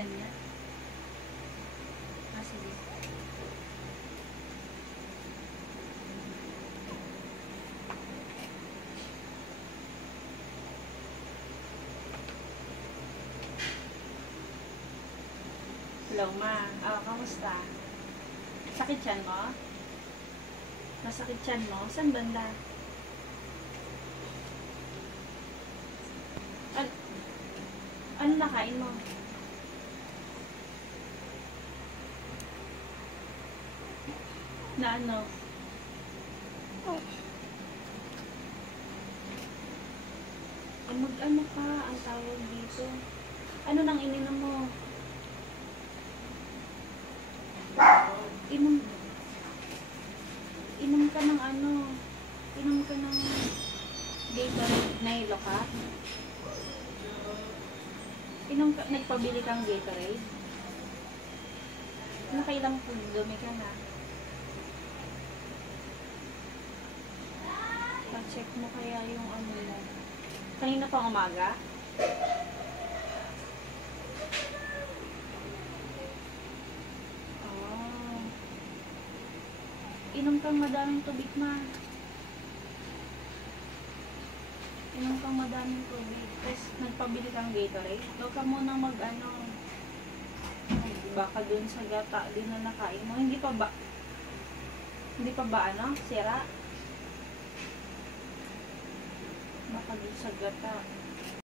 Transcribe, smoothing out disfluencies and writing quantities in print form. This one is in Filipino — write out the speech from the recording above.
kanya. Ah, sige. Hello, ma. Kamusta? Sakit tiyan mo? Masakit tiyan mo? Saan banda? Ano nakain mo? Na ano? Mag-ano ka ang tawag dito? Ano nang ininom mo? Inom ka ng ano? Inom ka ng Gatorade. Nahilo ka? Nagpabili kang Gatorade? Nakailang dumi ka na? Pa-check mo kaya yung ano mo. Kanina pang umaga? Oh. Inom kang madaming tubig, ma. Inom kang madaming tubig. Tapos nagpabili kang Gatorade. Huwag ka muna mag-ano. Baka dun sa gata din na nakain mo. Hindi pa ba sira? Baka dun sa gata.